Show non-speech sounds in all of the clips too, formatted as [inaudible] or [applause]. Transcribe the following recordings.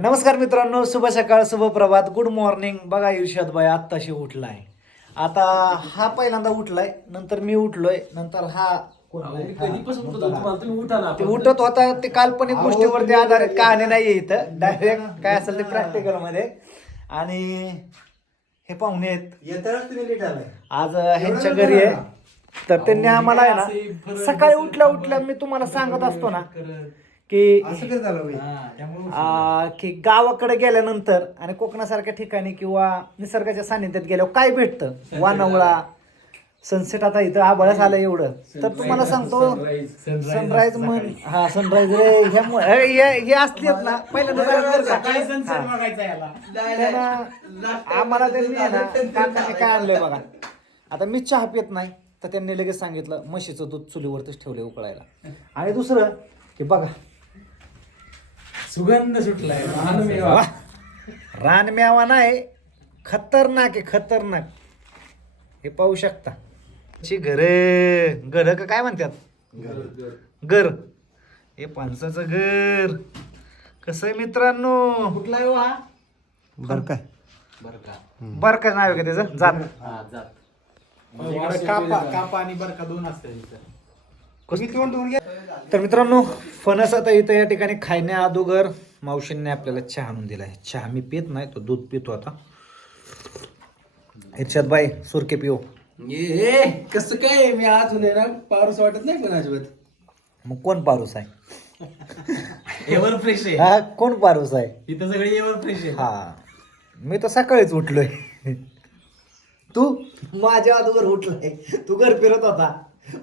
नमस्कार मित्रांनो शुभ सकाळ शुभ प्रभात गुड मॉर्निंग बघा युषद बाई आत्ताशी उठलाय. आता हा पहिल्यांदा उठलाय नंतर मी उठलोय नंतर हा ते उठत होता ते काल्पनिक गोष्टीवरती आधारित कहाणी नाहीये इथं. डायरेक्ट काय असेल ते प्रॅक्टिकलमध्ये. आणि हे पाहुणे आहेत. आज ह्यांच्या घरी आहे. तर त्यांनी आम्हाला आहे ना सकाळी उठल्या उठल्या मी तुम्हाला सांगत असतो ना. की असं करत आलं होय? आ, की गावाकडे गेल्यानंतर आणि कोकणासारख्या ठिकाणी किंवा निसर्गाच्या सानिध्यात गेल्यावर काय भेटतं? वानवळा सनसेट आता इथं आबळच आलं एवढं. तर तुम्हाला सांगतो सनराईज. म्हण हा सनराईज रे ह्यामुळे हे- हे हे असली आहेत ना पहिल्यांदा झालं बरं का? हा. त्यानं आम्हाला त्यांनी आहे ना काकाने काय आणलंय बघा. आता मी चहा पित नाही तर त्यांनी लगेच सांगितलं म्हशीचं दूध चुलीवरतीच ठेवले उकळायला. [laughs] आणि दुसरं की बघा सुगंध सुटलाय. मानमेवा. वा. रानमेवा नाही खतरनाक आहे खतरनाक. हे पाहू शकता. ची घर घर का काय म्हणतात? घर. हे पाणसाचं घर. कसं आहे मित्रांनो? कुठला आहे हो हा? बरं काय बरं का बर का नाव आहे का त्याचं? जात. हा जात. म्हणजे कापा कापा आणि बरं का दोन असतात तर मित्रांनो फणस आता इथं या ठिकाणी खायण्या अगोदर मावशींनी आपल्याला चहा आणून दिलाय. चहा मी पित नाही तो दूध पितो आता. ह्याच्यात बाई सुरके पिओ. ए कसं काय? मी अजून आहे ना पारूस वाटत नाही पण अजिबात? मग कोण पारूस आहे? [laughs] एव्हर फ्रेश आहे. हा कोण पारूस आहे? इथं सगळे एव्हर फ्रेश आहे हा मी तर सकाळीच उठलोय. तू? माझ्या अगोदर उठलाय. तू घर फिरत होता.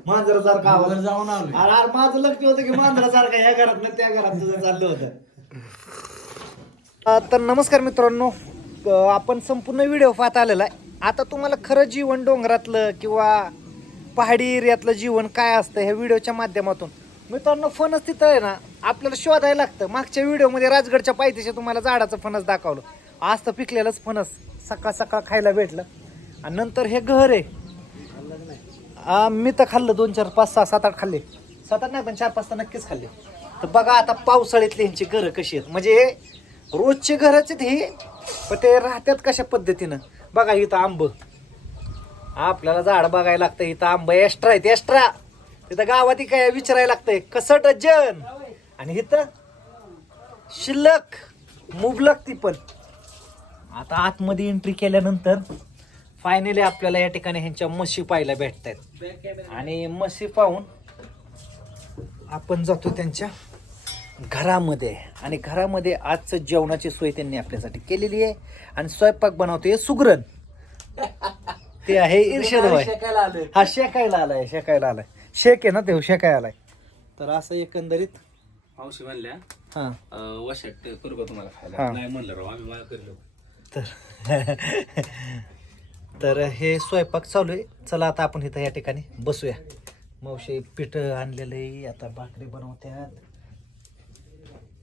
मांजरासारखा आवाज. जाऊन आलोय. अरे अरे माझं लक्ष होतं की मांजरासारखा या घरात ना त्या घरात तुझं चाललं होतं. तर नमस्कार मित्रांनो. आपण संपूर्ण व्हिडिओ पाहत आलेला आहे. आता तुम्हाला खरं जीवन डोंगरातलं किंवा पहाडी एरियातलं जीवन काय असतं ह्या व्हिडिओच्या माध्यमातून? मित्रांनो फणस तिथं आहे ना आपल्याला शोधायला लागतं. मागच्या व्हिडिओमध्ये राजगडच्या पायथ्याशी तुम्हाला झाडाचं फणस दाखवलं. आज तर पिकलेलंच फणस. सकाळ सकाळ खायला भेटलं. आणि नंतर हे घर आहे. आ, मी तर खाल्लं दोन चार पाच सहा सात आठ खाल्ले. सात आठ नाही पण चार पाच तर नक्कीच खाल्ले. तर बघा आता पावसाळ्यातली ह्यांची घरं कशी आहेत. म्हणजे रोजची घरच आहेत ही पण ते राहतात कशा पद्धतीनं? बघा इथं आंब. आपल्याला झाड बघायला लागतं इथं आंब एक्स्ट्रा आहेत एक्स्ट्रा तिथं गावात काय विचारायला लागतंय कसं डजन? आणि इथं शिल्लक मुबलक ती पण. आता आतमध्ये एंट्री केल्यानंतर फायनली आपल्याला या ठिकाणी ह्यांच्या म्हशी पाहायला भेटत आहेत आणि म्हशी पाहून आपण जातो त्यांच्या घरामध्ये. आणि घरामध्ये आजचं जेवणाची सोय त्यांनी आपल्यासाठी केलेली आहे. आणि स्वयंपाक बनवतोय सुगरण [laughs] ते आहे इर्षद भाई शेकायला आलोय. हा शेकायला आलाय शेकायला आलाय. शेक आहे ना ते शेकाय आलाय. तर असं एकंदरीत मावशी म्हणल्या हा. अं, वशाट करू का तुम्हाला हा. खायला नाही म्हणलं राव आम्ही मला करलो तर [laughs] तर हे स्वयंपाक चालू आहे. चला आता आपण इथं या ठिकाणी बसूया. मावशी पीठ आणलेलं आहे. आता भाकरी बनवत्यात.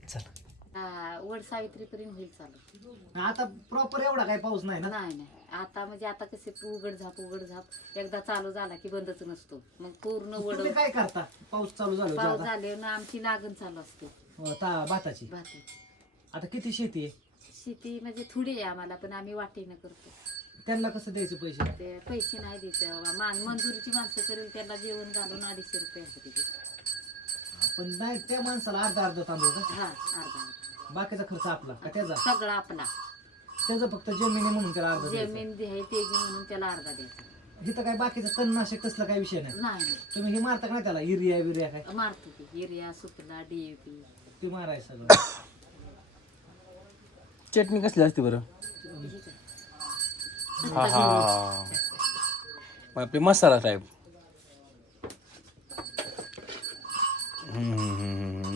चला. हा, वड सावित्रीपर्यंत होईल चालू. आता प्रॉपर एवढा काही पाऊस नाही ना? नाही नाही. आता म्हणजे आता कसे उघड झाप उघड झाप. एकदा चालू झाला की बंदच नसतो. मग पूर्ण वड काय करता? पाऊस चालू झाला पाऊस झाले ना आमची लागण चालू असते. आता? ता- भाताची? भाताची. आता किती शेती आहे? शेती म्हणजे थोडी आहे आम्हाला पण आम्ही वाटेनं करतो. त्यांना कसं द्यायचे पैसे? ते पैसे नाही द्यायचे बाबा. मान मंजुरीची माणसं करेल त्याला जेवण घालून अडीचशे रुपये असते तिथे पण नाही त्या माणसाला अर्धा अर्धा तांदूळ का? हा अर्धा बाकीचा खर्च आपला का त्याचा? सगळा आपला. त्याचं फक्त जमिनी म्हणून त्याला अर्धा द्यायचा. जमीन जे आहे ते म्हणून त्याला अर्धा द्यायचा. इथं काय बाकीचं तणनाशक तसला काही विषय नाही. नाही. तुम्ही हे मारता का नाही त्याला? युरिया बिरिया काय? मारतो की युरिया सुपला डीएपी ते मारायचं सगळं. चटणी कसली असते बरं? हा हा आपली मसाला टाईप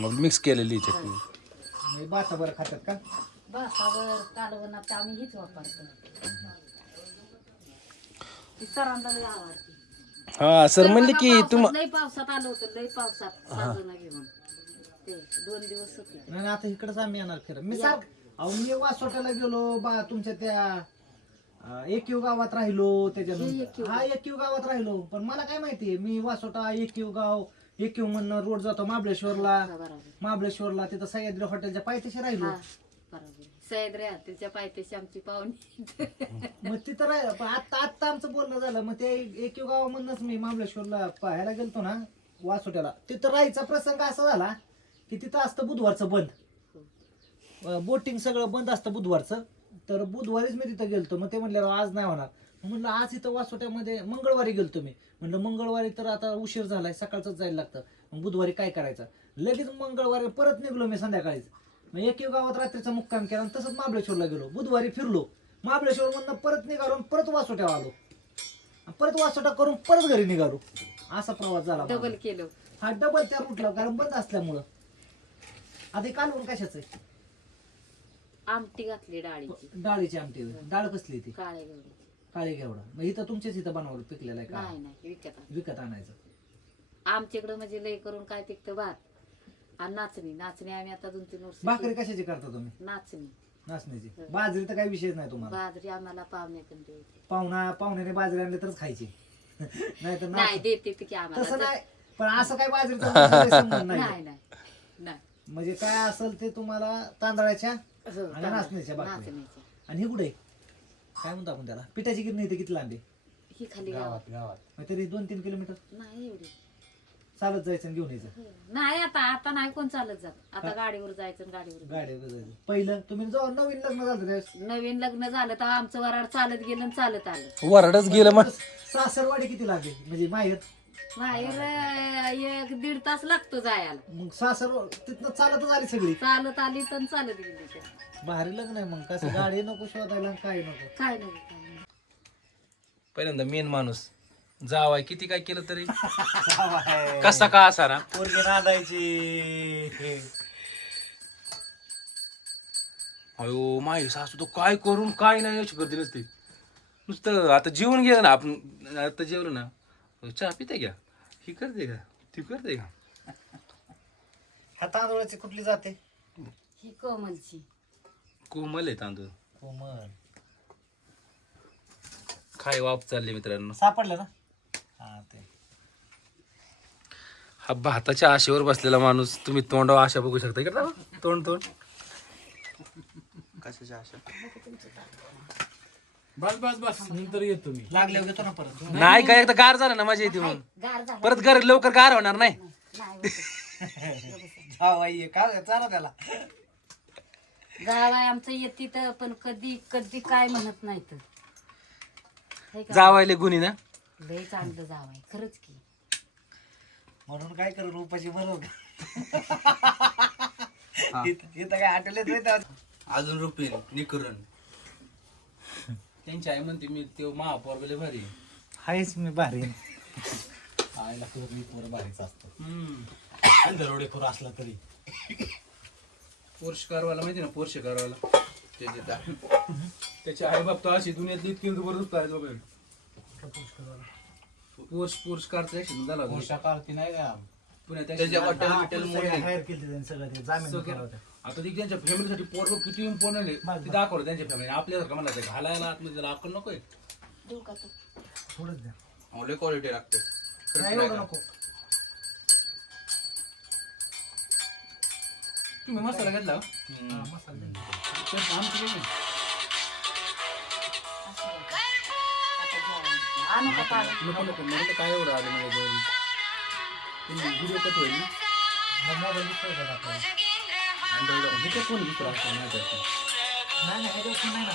मग मिक्स केलेली चटणी. हे बाता बरं खातात का? भातावर कालवणात आम्ही हीच वापरतो. ती सरांना लय आवडते. हा सर म्हणले की पावसात, तुम लय पावसात आलो होतं लय पावसात घेऊन ते दोन दिवस होते. नाही आता इकडंच आम्ही येणार खरं. मी सांग अहो मी वासोट्याला गेलो बा तुमच्या त्या अं, एकयू गावात राहिलो हे त्याच्यानंतर हा एकयू गावात राहिलो. पण मला काय माहितीये मी वासोटा एकयू गाव एकयू म्हणणं रोड जातो महाबळेश्वरला. महाबळेश्वरला तिथं सह्याद्री हॉटेलच्या पायथ्याशी राहिलो. हा सह्याद्री हॉटेलच्या पायथ्याशी आमची पाहुणी मग तिथं राहिलं. आता आत्ता आमचं बोलणं झालं. मग ते एक गावामधनच मी महाबळेश्वरला पाहायला गेलतो ना वासोट्याला. तिथं राहायचा प्रसंग असा झाला की तिथं असतं बुधवारचं बंद. बोटिंग सगळं बंद असतं बुधवारचं. तर बुधवारीच मी तिथं गेलतो. मग ते म्हणले "राव, आज नाही होणार. म्हणलं आज इथं वासोट्यामध्ये मंगळवारी गेलतो मी. म्हणलं मंगळवारी तर आता उशीर झालाय सकाळचंच जायला लागतं. मग बुधवारी काय करायचं? लगेच मंगळवारी परत निघलो मी संध्याकाळीच. मग एक गावात रात्रीचा मुक्काम केला तसंच महाबळेश्वरला गेलो. बुधवारी फिरलो. महाबळेश्वर मधनं परत निघालो परत वासोट्यावर आलो. परत वासोटा करून परत घरी निघालो. असा प्रवास झाला. डबल केलं. हा डबल त्या रूटला कारण बंद असल्यामुळं. आधी कालवून कशाच आहे? आमटी घातली डाळीची. डाळीची आमटी डाळ कसली ती? काळे गवळी काळी घेवडा. मग इथं तुमच्याच इथं बनवलं पिकलेलं आहे का? नाही नाही विकत आण. विकत आणायचं. आमच्याकडं म्हणजे लय करून काय तिकतं भात? आणि नाचणी. नाचणी आम्ही आता दोन तीन वर्ष भाकरी कशाची करता तुम्ही? नाचणी. नाचण्याची बाजरी तर काही विषयच नाही तुम्हाला? बाजरी आम्हाला पाहुण्याकडे देते. पाहुणा पाहुण्याने बाजरी आणली तरच खायची. [laughs] नाही तर नाही देते ते की तसं आम्हाला नाही पण असं काय बाजरीचा [laughs] नाही नाही. नाही. म्हणजे काय असेल ते तुम्हाला तांदळाच्या हो, आणि नाचण्याच्या. नाचण्याच्या आणि हे कुठे? काय म्हणतो आपण त्याला? पिठाची गिरणी इथे किती लांबी ही खाली गावात. गावात गावात. मग तरी दोन तीन किलोमीटर? नाही एवढी. चालत जायचं आणि घेऊन यायचं. हो. नाही आता आता नाही कोण चालत जात. आता गाडीवर जायचं आणि गाडीवर जायचं. गाडीवर जायचं. पहिलं तुम्ही जेव्हा नवीन लग्न झालं त्यावेळेस? नवीन लग्न झालं तर आमचं वराड चालत गेलं आणि चालत आलं. वरडच गेलं मग. सासरवाडी किती लागली म्हणजे माहेर? बाहेर एक दीड तास लागतो जायला. मग सासर तिथनं चालतच आली सगळी? चालत आली तर चालत गेली ते. भारी लग्न आहे मग. कसं गाडी नको शोधायला आणि काही नको. काय नाही काय नाही. पहिल्यांदा मेन माणूस. जावाय किती काय केलं तरी? कसा का असा ना? पोरगी नांदायची. अयो माई सासू तो काय करून काय नाही अशी करते नसते. नुसतं आता जेवण गेलं ना आपण आता जेवलं ना चहा पिते का? ही करते का? ती करते का? ह्या तांदूळाची कुठली जाते? ही कोमलची. कोमल आहे तांदूळ. कोमल. खाय वाप चालले मित्रांनो. सापडलं ना? हा ते. हा भाताच्या आशेवर बसलेला माणूस तुम्ही तोंडावर आशा बघू शकता इकडे तोंड तोंड. कशाच्या आशा? बस बस बस. नंतर येतो मी. लागल्यावर घेतो ना परत. नाही काय एकदा गार झालं ना माझ्या इथे मग. गार झालं. परत गार लवकर गार होणार नाही. नाही होत. जावाई काय चाला त्याला. आहे आमचं येते तर पण कधी कधी काय म्हणत नाही तर. हे का? जावायले गुन्हे ना? लय चांगलं जाव आहे खरंच की. म्हणून काय करू रुपाची बरोबर. इथं इथं काय हॉटेल अजून रुपये निकरण त्यांची आई म्हणते मी ते महापौर गेले भारी हायच मी भारी आईला मी पोरं भारीच असतो हम्म. आणि दरोडेखोर असला तरी पोर्शकारवाला माहिती ना पोर्शकारवाला त्याचे दा- त्याचे आई बाप तर अशी दुनियातली इतकी जबरदस्त आहे दोघे पोर्श पोर्शकारचा ऍक्सिडेंट झाला होता. पोशाख आरती नाही का पुण्यात accident झाला. हायर केली त्यांनी सगळं ते जामीन सगळं. केला होता. आता ती त्यांच्या फॅमिलीसाठी पोरग किती इम्पॉर्टंट आहे ते दाखवलं त्यांच्या फॅमिली आपल्यासारखं म्हणा घालायला आतमध्ये त्याला अक्कल नकोय देऊ का तू थोडंच द्या आवले क्वालिटी लागते नाही एवढं नको तुम्ही मसाला घेतला का? हा, मसाला द्या. तर आमचं काही नाही. आणू का पाणी नको नको मला तर काय एवढं आलं. तुम्ही व्हिडिओ कट होईल ना हा, मोबाईल दिसतोय का आपल्याला? वर. हे तर कोण दुसरं असतं माहिती. नाही नाही नाही ना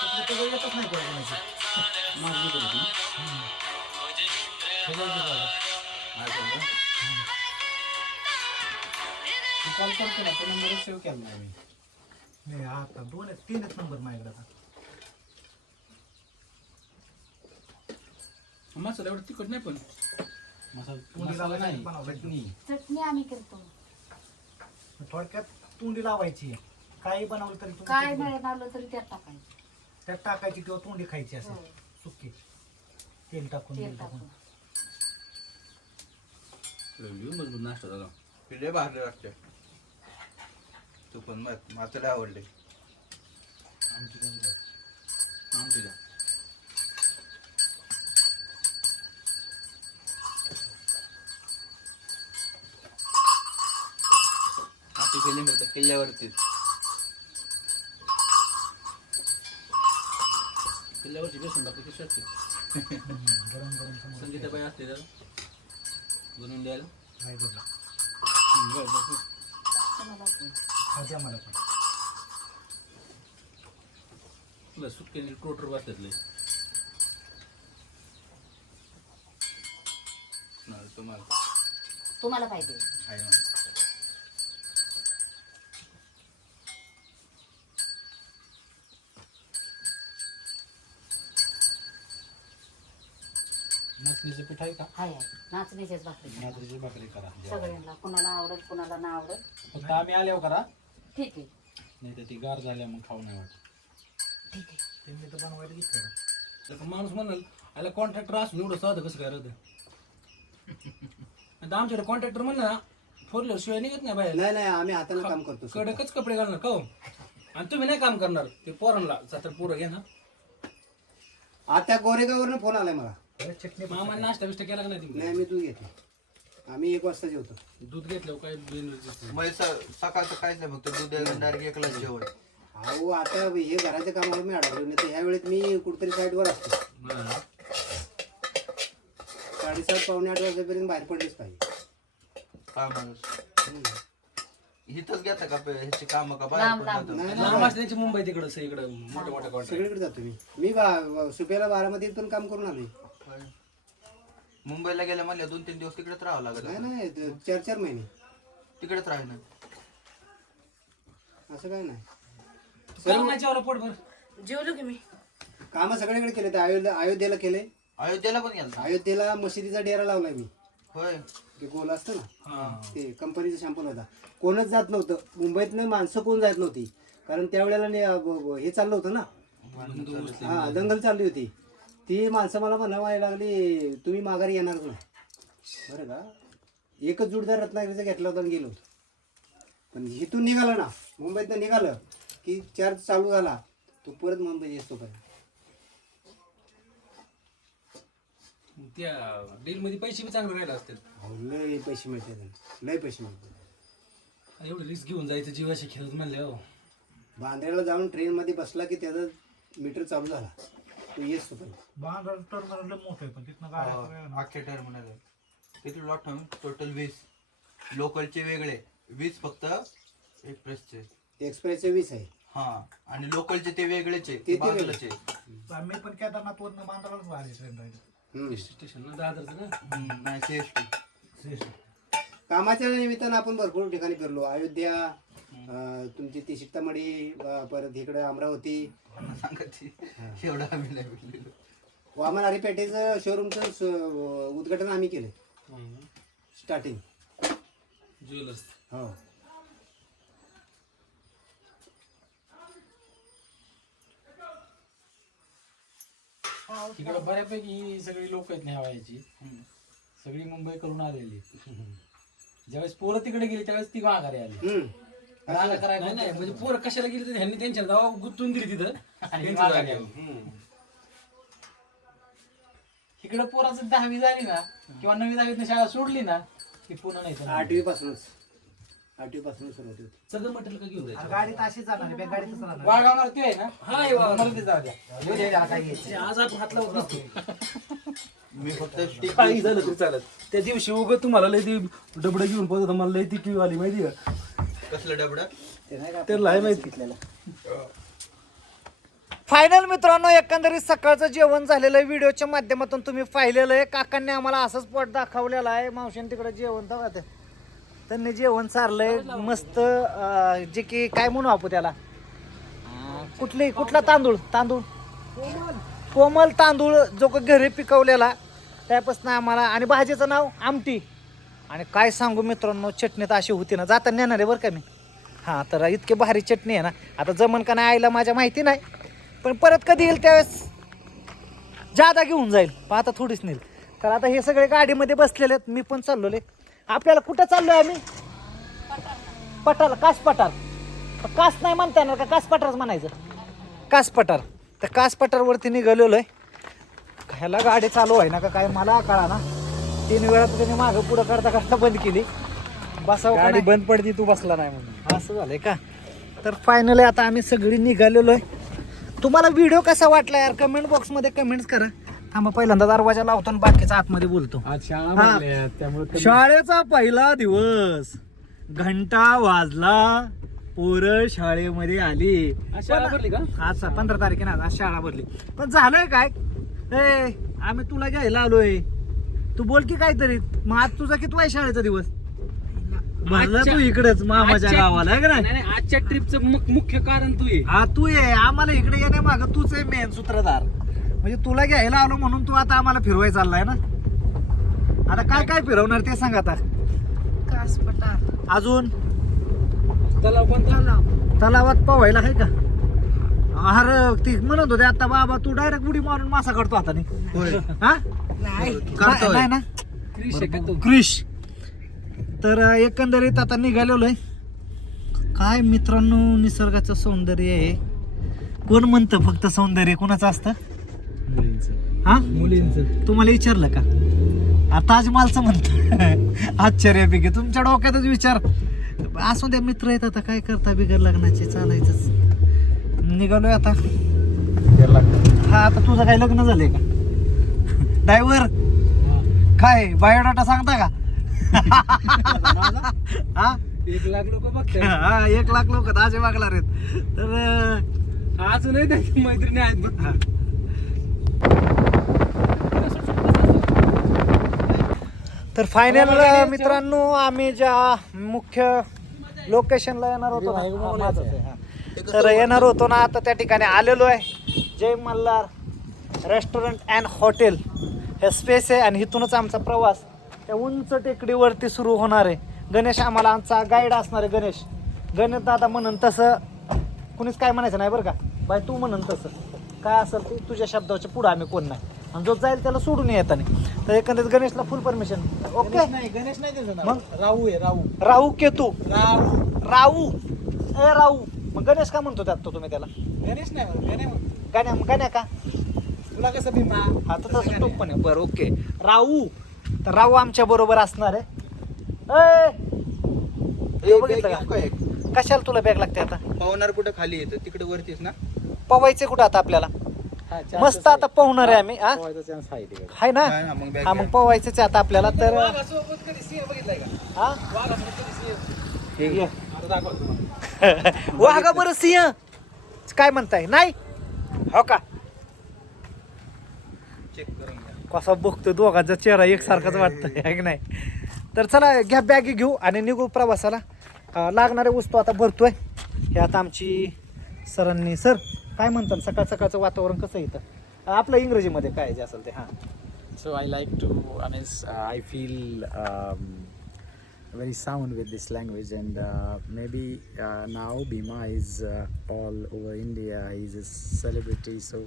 तिकडे त्याच्यावर येतच नाही कोणी कोणाची. ह्याच्यावर. तू कॉल करतो ना तो नंबर सेव्ह केला नाही मी नाही आता दोन आहेत तीनच नंबर माझ्याकडे आता मसाला एवढं तिखट नाही पण मसाला नाही चटणी आम्ही करतो थोडक्यात तोंडी लावायची. काही बनवलं तरी तुम्ही काय आलं तरी त्यात टाकायचं. त्यात टाकायची किंवा तोंडी खायची हो, असं सुकी. तेल टाकून तेल तेल टाकून. टाकून. लिहून मजबूत नाश्ता झाला. पिले लागते तू पण मत मला लय आवडले. आमची. आमटी द्या आमची फिल्म होतं किल्ल्या किल्ल्यावरती किल्ल्यावरची बेसन कशी असते संगीताबाई असते तर बनवून द्यायला. हम्म, बरं, बरं. तुला सुटकेने टोटर बसतात लय. नाही, तुम्हाला. तुम्हाला पाहिजे. आहे. नाचणीचं पीठ आहे का? हाय हाय. नाचणीचेच भाकरी नाचणीची भाकरी करा. सगळ्यांना कुणाला आवडत कुणाला ना आवडत. फक्त आम्ही आल्यावर करा. ठीक आहे. नाही तर ती गार झाल्या मग खाऊ नाही वाटत. ठीक आहे. त्यांनी तर बनवायला घेतलं. तर माणूस म्हणाल आला कॉन्ट्रॅक्टर असून एवढं साधं कसं काय राहतं? आता आमच्याकडे कॉन्ट्रॅक्टर म्हणलं ना फोरलं शिवाय निघत नाही बाहेर. नाही नाही आम्ही हाताने काम करतो. कडकच कपडे घालणार का हो? आणि तुम्ही नाही काम करणार. ते पोरांना सात पोरं घ्या ना. आता गोरेगाववरनं फोन आलाय मला. मामा नाश्ता बिष्टा केला का नाही तुम्ही नाही मी दूध घेतलं. आम्ही एक वाजता जेवतो. दूध घेतलं काय मग स- सकाळचं काहीच नाही फक्त दूध डायरेक्ट एकलाच जेवण. अहो आता हे घराच्या कामावर मी अडकलो नाही तर ह्या वेळेत मी कुठेतरी साईडवर असतो. साडेसात पावणे आठ वाजेपर्यंत बाहेर पडलेच पाहिजे. काय माणूस इथंच घेता का पे- ह्याची कामं का लांब, बाहेर लांब. पडलं नाही लांब असल्याची मुंबई तिकडं इकडं मोठ्या मोठ्या कॉन्ट्रॅक्ट सगळीकडे जातो मी. मी बा- सुप्याला बारामतीत पण काम करून आलोय. मुंबईला गेल्या म्हणल्या दोन तीन दिवस तिकडेच राहावं लागत नाही. नाही ते चार चार महिने. तिकडेच राही ना असं काय नाही. जेवणाच्यावर पोट भर? जेवलो की मी. कामं सगळीकडे केले ते अयोध्या अयोध्येला केले. अयोध्येला पण गेला अयोध्येला मशिदीचा डेरा लावलाय मी. होय. ते गोल असतं ना हा. ते कंपनीचा शॅम्पू होता. कोणच जात नव्हतं. मुंबईतनं माणसं कोण जात नव्हती. कारण त्यावेळेला ने- ब- ब- हे चाललं होतं ना. हा दंगल चालली होती. ती माणसं मला म्हणा व्हायला लागली तुम्ही माघारी येणारच नाही. बरं का? एकच जुडदार रत्नागिरीचा घेतला होता आणि गेलो होतो. पण इथून निघालं ना मुंबईतनं निघालं की चार्ज चालू झाला तो परत मुंबई येतो पर्यंत त्या डील मध्ये पैसे बी चांगले राहिले असतील. अहो, लय पैसे मिळतात. लय पैसे मिळतात एवढं रिस्क घेऊन जायचं जीवाशी खेळत म्हणले हो बांद्र्याला जाऊन ट्रेनमध्ये बसला की त्याचा मीटर चालू झाला. तो येस बांद्रा टर्मिनल मोठं आहे पण तिथनं गाड्या अख्खे टर्मिनल किती लॉट टोटल वीस. लोकलचे वेगळे. वीस फक्त एक्सप्रेसचे एक्सप्रेसचे वीस आहे. हा आणि लोकलचे ते वेगळेच आहे ते बाजूलाचे आम्ही पण केदारनाथ वरनं बांद्रालाच भारी ट्रेन राहिली. हम्म. स्टेशन ना दादरचं ना? हम्म, नाही CST. श्रेष्ठ कामाच्या निमित्तानं आपण भरपूर ठिकाणी फिरलो. अयोध्या अं, तुमची ती सीतामढी अं, परत इकडे अमरावती. सांगायची एवढं आम्ही नाही बोललेलो. वामन हरी पेठेचं शोरूमचं स- उद्घाटन आम्ही केलं स्टार्टिंग ज्वेलर्स हो. तिकडे बऱ्यापैकी सगळी लोक आहेत न्या वयाची सगळी मुंबई करून आलेली. ज्यावेळेस पोरं तिकडे गेली त्यावेळेस ती माघारी आली. हम्म. राग नाही नाही म्हणजे पोरं कशाला गेली तर ह्यांनी त्यांच्या गावा गुंतून दिली तिथं. जागेवर. इकडे पोराचं दहावी झाली ना किंवा नववी दहावीत शाळा सोडली ना की पुन्हा नाही तर आठवी पासूनच. आठवी पासूनच सुरुवात होती. सगळं मटेरियल का घेऊन जायचं? गाडीत अशी जाणार गाडीतच राहणार वाळगावणार ते आहे ना? हा हे. मला ते जाऊ द्या. ते आज आपण हात लावत नसतो मी फक्त stick- काही झालं तरी चालत. त्या दिवशी उग तुम्हाला लय ती डबडं घेऊन पडत मला लय ती किव आली माहिती का? कसलं डबडं? त्याला आहे माहिती. फायनल मित्रांनो एकंदरीत सकाळचं जेवण झालेलं आहे. व्हिडिओच्या माध्यमातून तुम्ही पाहिलेलं आहे. काकांनी आम्हाला असंच पोट दाखवलेलं आहे. मावशीने तिकडे जेवण बघा ते. त्यांनी जेवण चारलंय. मस्त जे की काय म्हणू आपण त्याला? कुठली? कुठला तांदूळ? तांदूळ? कोमल तांदूळ. जो का घरी पिकवलेला. त्यापासून आम्हाला आणि भाजीचं नाव? आमटी. आणि काय सांगू मित्रांनो चटणी तर अशी होती ना जाता नेणार आहे बरं का मी. हां तर इतकी भारी चटणी आहे ना. आता जमन का नाही आईला माझ्या माहिती नाही पण परत कधी येईल त्यावेळेस जादा घेऊन जाईल. पण आता थोडीच नेईल. तर आता हे सगळे गाडीमध्ये बसलेले आहेत मी पण चाललोले. आपल्याला कुठं चाललो आहे आम्ही? पटार कास पटार कास नाही म्हणता येणार का? कास पटारच म्हणायचं. कास पटार तर कास पटारवरती निघालेलो आहे ह्याला गाडी चालू आहे ना का काय? मला कळा ना तीन वेळा तर त्याने मागं पुढं करता करता बंद केली. बसावं का गाडी नाही? बंद पडती तू बसला नाही म्हणून. असं झालंय का? तर फायनली आता आम्ही सगळी निघालेलो आहे. तुम्हाला व्हिडिओ कसा वाटला यार? कमेंट बॉक्समध्ये कमेंट्स करा. थांबा पहिल्यांदा दरवाजा लावतो आणि बाकीचा आतमध्ये बोलतो. आज शाळा. भरल्या, त्यामुळे कमी- शाळेचा पहिला दिवस. घंटा वाजला. पोरं शाळेमध्ये आली. आज शाळा पण- भरली का? आज पंधरा तारखेला आज शाळा भरली. पण झालंय काय? ए आम्ही तुला घ्यायला आलोय. तू बोल की काहीतरी. मग आज तुझा किती आहे शाळेचा दिवस? भरला तू इकडेच मामाच्या आजच्या- गावाला आहे का नाही? नाही, नाही, आजच्या ट्रिपचं मुख्य कारण तू आहे. हा तू ये आम्हाला इकडे येण्या माग तूच आहे मेन सूत्रधार. म्हणजे तुला घ्यायला आलो म्हणून तू आता आम्हाला फिरवाय चाललाय ना? आता काय काय फिरवणार ते सांग आता. अजून? तलाव कोणता? तलावात पोहायला आहे का? अरे ती म्हणत होते आता बाबा तू डायरेक्ट उडी मारून मासा काढतो हाताने होय. हा? करतोय. नाही ना. क्रिश आहे का तू? क्रिश. तर अं, एकंदरीत आता निघालेलो आहे काय मित्रांनो निसर्गाचं सौंदर्य आहे. कोण म्हणतं फक्त सौंदर्य? कोणाचं असतं? मुलींचं. हा? मुलींचं. तुम्हाला विचारलं का? आ, ताजमहालचं म्हणतं. [laughs] आश्चर्यापैकी. तुमच्या डोक्यातच विचार. असू द्या मित्र आहेत आता. काय करता बिगर लग्नाचे? चालायचंच. निघालोय आता. हा आता तुझं काय लग्न झालंय का? ड्रायव्हर? काय बायोडाटा सांगता का? हा? एक लाख लोक बघतात हा एक लाख लोक ताजे मागणार आहेत. तर अजूनही त्याची मैत्रिणी आहेत बघ. तर फायनल मित्रांनो आम्ही ज्या मुख्य लोकेशनला येणार होतो ना. तर येणार होतो ना आता त्या ठिकाणी आलेलो आहे. Jai Malhar restaurant and hotel हे स्पेस आहे आणि इथूनच आमचा प्रवास. त्या उंच टेकडीवरती सुरू होणार आहे. गणेश आम्हाला आमचा गाईड असणार आहे गणेश. गणेश दादा म्हणून तसं. कुणीच काय म्हणायचं नाही बरं का? बाय तू म्हणून तसं. काय असेल ते तुझ्या शब्दाच्या पुढं आम्ही कोण नाही. आणि जो जाईल त्याला सोडून येता नाही तर एकंदरीत गणेशला फुल परमिशन ओके नाही गणेश नाही त्याचं मग? राहू आहे राहू. राहू केतू राहू. राहू. ए राहू. मग गणेश का म्हणतो त्यात तो तुम्ही त्याला? गणेश नाही म्हणत, गणे म्हणतो. गाण्या गाण्या का? तुला कसं भीमा तर तसं पण आहे. बरं ओके. राहू. तर राहू आमच्या बरोबर असणार आहे. ए, बघितलं का? कशाला तुला बॅग लागते आता? पवनार कुठं खाली येतं तिकडे वरतीच ना? पवायचे कुठं आता आपल्याला? मस्त आता पोहणार आहे आम्ही हा? आहे तिकडे. हाय ना? हा मग bag हा घ्या. मग पोवायचंच आहे आता आपल्याला तर वाघासोबत कधी सिंह बघितलाय का? हा? वाघासोबत कधी सिंह ये. आता दाखव. तुम्हाला. [laughs] वाघा बरं सिंह! काय म्हणताय? नाही? हो का? चेक करून घ्या. कसा बघतो दोघांचा चेहरा एकसारखाच वाटतंय आहे की नाही? तर चला घ्या बॅग घेऊ आणि निघू प्रवासाला. अं, लागणारे वस्तू आता भरतोय. हे आता आमची सरांनी सर काय म्हणतात? सकाळ सकाळचं वातावरण कसं अं, आपलं इंग्रजीमध्ये काय जे असेल ते हां. S- uh, I feel um, very sound with this language, and uh, maybe uh, now Bhima is uh, all over India. He's a celebrity, so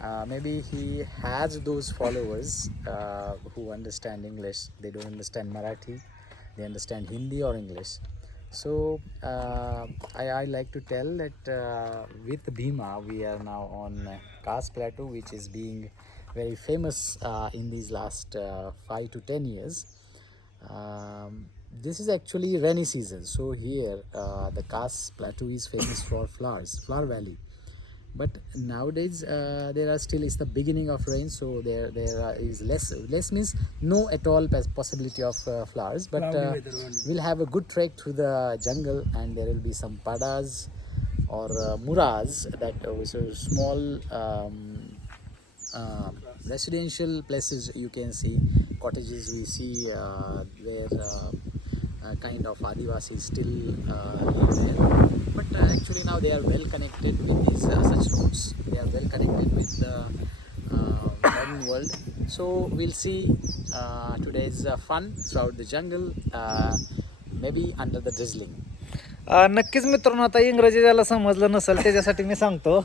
uh, maybe he has those followers uh, who understand English. They don't understand Marathi, they understand Hindi or English. So uh, I, I like to tell that uh, with Bhima, we are now on Kas Plateau, which is being very famous uh, in these last uh, five to ten years. Um, this is actually rainy season, so here uh, the Kas Plateau is famous for flowers, flower valley. But nowadays uh, there are still it's the beginning of rain, so there there are, is less less means no at all possibility of uh, flowers. But uh, we'll have a good trek through the jungle, and there will be some padas or uh, muras that uh, which are small um, uh, residential places you can see cottages we see uh, where uh, kind of Adivasi still uh, there. But uh, actually now they are well connected with these uh, such roads. They are well connected with the uh, modern world. So we'll see uh, today's uh, fun throughout the jungle uh, maybe under the drizzling नक्कीच मित्रांनो आता इंग्रजी ज्याला समजलं नसेल त्याच्यासाठी मी सांगतो.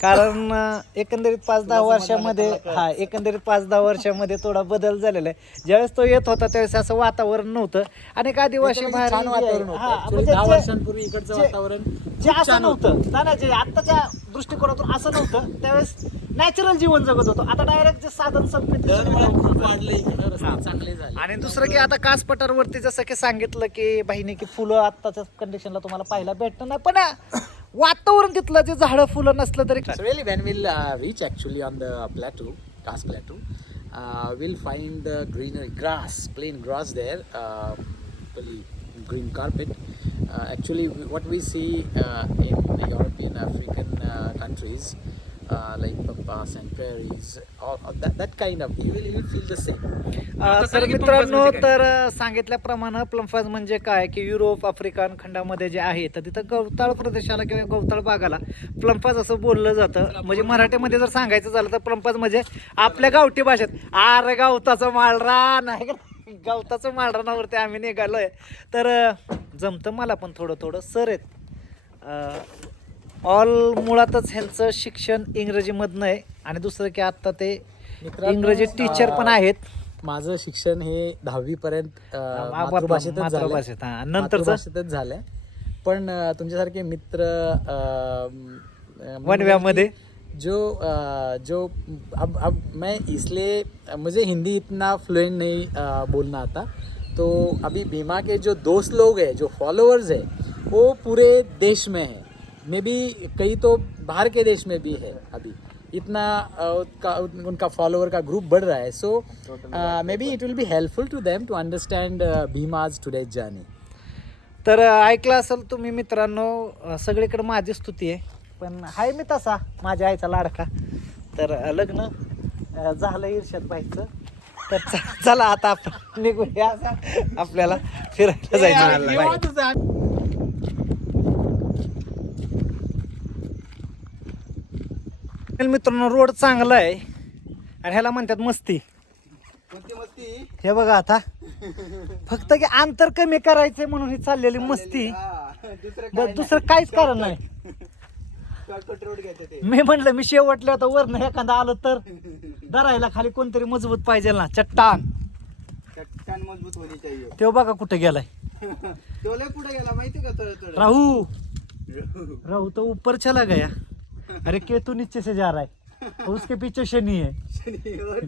कारण एकंदरीत पाच दहा वर्षामध्ये हा एकंदरीत पाच दहा वर्षामध्ये थोडा बदल झालेला आहे. ज्यावेळेस तो येत होता त्यावेळेस असं वातावरण नव्हतं. अनेक आदिवासी छान बाहेर म्हणजे दहा जे- वर्षांपूर्वी इकडचं वातावरण जे असं नव्हतं. ना आत्ताच्या दृष्टिकोनातून असं नव्हतं. त्यावेळेस नॅचरल जीवन जगत होतो. आता डायरेक्ट जे साधन आणि दुसरं की आता काच पटरवरती जसं की सांगितलं की बहिणी की फुलं आताच्या कंडिशनला तुम्हाला पाहायला भेटत नाही. पण वातावरण तिथलं जे झाडं फुलं नसलं तरी really when will reach actually on the plateau Kaas plateau will find the greenery grass plain grass there green carpet actually what we see in European African countries uh, uh, uh, like pampas and prairies, all, all that, that kind of, you will, you will feel the same. अं, तर मित्रांनो तर अं, सांगितल्याप्रमाणे प्लम्फाज म्हणजे काय? की Europe African खंडामध्ये जे आहे तर तिथं गवताळ प्रदेशाला किंवा गवताळ भागाला प्लम्फाज असं बोललं जातं. म्हणजे मराठीमध्ये जर सांगायचं झालं तर प्लम्फाज म्हणजे आपल्या गावठी भाषेत आर गावताचं माळरान. आहे का? नाही? गवताचं माळरानावरती आम्ही निघालोय. तर अं, जमतं मला पण थोडं थोडं. सर आहेत. ऑल मुळातच ह्यांचं शिक्षण इंग्रजीमधनं आहे आणि दुसरं की आत्ता ते इंग्रजी टीचर पण आहेत माझं शिक्षण हे दहावी पर्यंत मा- मातृभाषेतच झालंय. मातृभाषेत, हा. नंतरचं? मातृभाषेतच झालंय पण अं, तुमच्यासारखे मित्र अं, अं, वनव्यामध्ये? जो अं, जो अब अब मैं इसलिए मुझे हिंदी इतना फ्लुएंट नहीं अं, बोलना आता तो अभी बीमा के जो दोस्त लोग हैं जो फॉलोअर्स हैं वो पूरे देश में हैं मे बी कई तो बाहर के देश में भी है अभी। इतना उनका उनका फॉलोअर का ग्रुप बढ़ रहा है so may be it will be helpful to them to understand Bhima's today's journey तर ऐकलं असेल तुम्ही मित्रांनो सगळीकडे माझी स्तुती आहे पण आहे मी तसा माझ्या आईचा लाडका. तर लग्न झालं ईर्षात बाईचं. तर चला आता आपण निघूया आपल्याला फिरायला जायचं मित्रांनो रोड चांगला आहे. आणि ह्याला म्हणतात मस्ती. मस्ती? हे बघा आता. फक्त की अंतर कमी करायचंय म्हणून ही चाललेली मस्ती. दुसरं बस दुसरं काहीच कारण नाही. मी म्हटलं मी शेवटल्या तर वरनं एखादा आलं तर धरायला खाली कोणतरी मजबूत पाहिजे ना चट्टान. चट्टान मजबूत होणी चाहिए तो बघा कुठे गेलाय. [laughs] तो पुढे गेला माहिती का राहू. राहू. तो ऊपर चला गया. अरे केतु नीचे से जा रहा है। और उसके पीछे शनि है। शनी और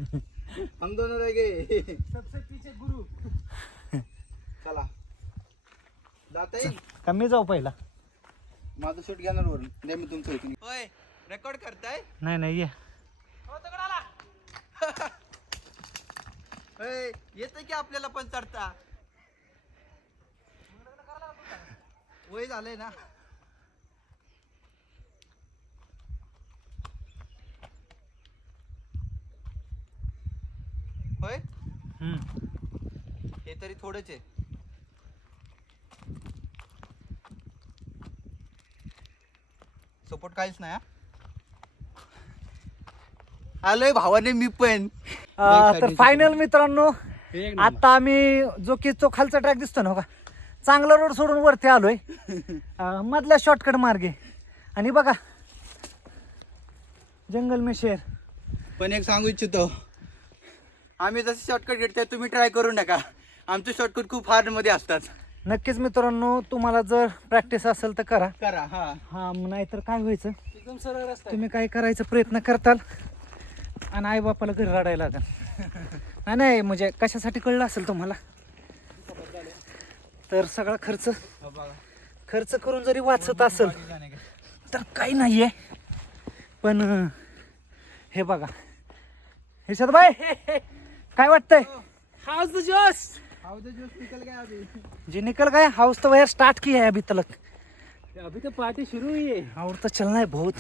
हम दोनों रह गए। सबसे पीछे गुरु। चला। जाता येईल का मी जाऊ पहिला? माझं शूट घेणार वरून. द्या मी तुमचं इथून. होय रेकॉर्ड करताय? नाही नाही ये. [laughs] होय येतं की आपल्याला पण चढता? वय झालंय ना. होय? हम्म. हे तरी थोडंच आहे. सपोर्ट काहीच नाही हा? आलोय भावाने मी पण. अं, तर फायनल मित्रांनो आता आम्ही जो की तो खालचा ट्रॅक दिसतो ना का? चांगला रोड सोडून वरती आलोय. [laughs] अं, मधला शॉर्टकट मार्गे. आणि बघा जंगल में शेर. पण एक सांगू इच्छितो. आम्ही जसे शॉर्टकट घेतोय तुम्ही ट्राय करू नका आमचे शॉर्टकट खूप हार्डमध्ये असतात. नक्कीच मित्रांनो तुम्हाला जर प्रॅक्टिस असेल तर करा. करा हा. हा नाहीतर काय व्हायचं? एकदम सरळ रस्ता तुम्ही काय करायचा प्रयत्न करताल? आणि आई बापाला घरी रडायला लागेल. नाही नाही म्हणजे कशासाठी कळलं असेल तुम्हाला? तर सगळा खर्च खर्च करून जरी वाचत असेल तर काही नाहीये. पण अं, हे बघा. ह्याच्यात बाय. काय वाटतंय? हाऊस द जोश हाउ द जोश निकल गया अभी? जी निकल गया हाउस तो भैया स्टार्ट किया है अभी तक अभी तो पार्टी शुरू हुई है। और तो चलना है बहुत।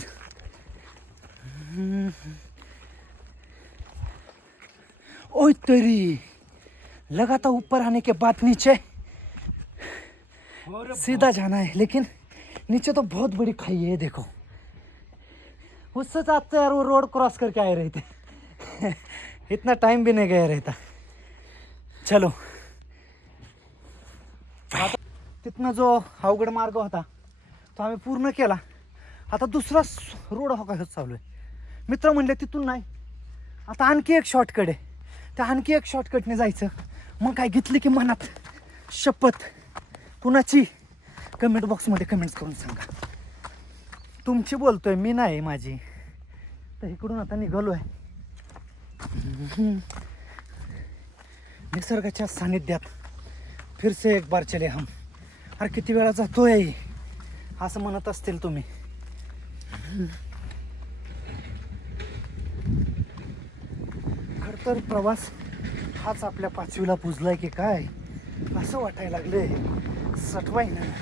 ओए तेरी लगा था ऊपर आने के बाद नीचे सीधा जाना है लेकिन नीचे तो बहुत बड़ी खाई है देखो। उससे चाहते यार वो रोड क्रॉस करके आए रहे थे इतना टाइम भी नहीं गया रहता। चलो। तिथनं जो अवघड मार्ग होता तो आम्ही पूर्ण केला. आता दुसरा रोड हो का चालू आहे. मित्र म्हणले तिथून नाही. आता आणखी एक शॉर्टकट आहे. त्या आणखी एक शॉर्टकटने जायचं. मग काय घेतली की मनात शपथ? कुणाची? कमेंट बॉक्समध्ये कमेंट्स करून सांगा. तुमची बोलतोय मी नाही माझी. तर इकडून आता निघालो आहे निसर्गाच्या सानिध्यात फिरसे एक बार चले हम. अरे किती वेळा जातो आहे असं म्हणत असतील तुम्ही. खर तर प्रवास हाच आपल्या पाचवीला पुजलाय की काय? असं वाटायला लागले सटवाय ना.